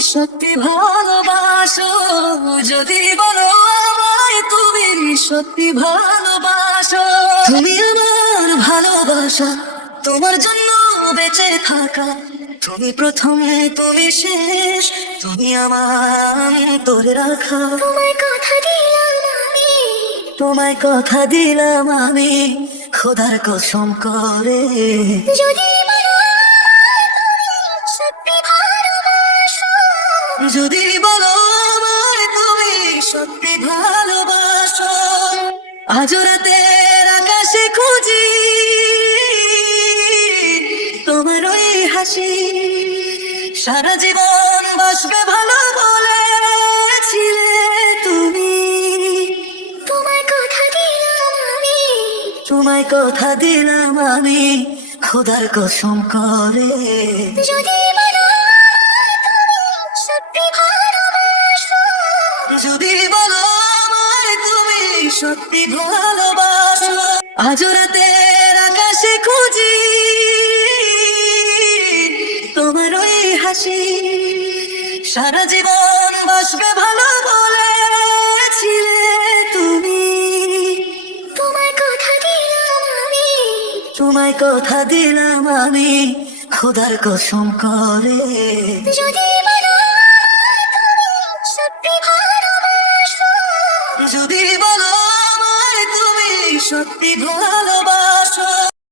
সত্যি ভালোবাসো যদি বলো আমায় তুমি সত্যি ভালোবাসো। তুমি আমার ভালোবাসা তোমার জন্য বেঁচে থাকা। তুমি প্রথম তুমি শেষ তুমি আমার তোরে রাখা। তোমায় কথা দিলাম আমি। তোমায় কথা দিলাম আমি খোদার কসম করে। যদি বলো আমায় তুমি সত্যি ভালোবাসো যদি বলো আমায় তুমি সত্যি ভালোবাসো আজ রাতের আকাশে খুঁজি তোমার ওই হাসি। সারা জীবন বাসবে ভালো বলেছিলে তুমি। তোমায় কথা দিলাম আমি। তোমায় কথা দিলাম আমি খোদার কসম করে। যদি যদি বলো আমায় তুমি সত্যি ভালোবাসো আজ রাতের আকাশে খুঁজি তোমার ওই হাসি। সারা জীবন বাসবে ভালো বলেছিলে তুমি। তোমায় কথা দিলাম আমি। তোমায় কথা দিলাম আমি খোদার কসম করে। যদি যদি বলো আমার তুমি সত্যি ভালোবাসো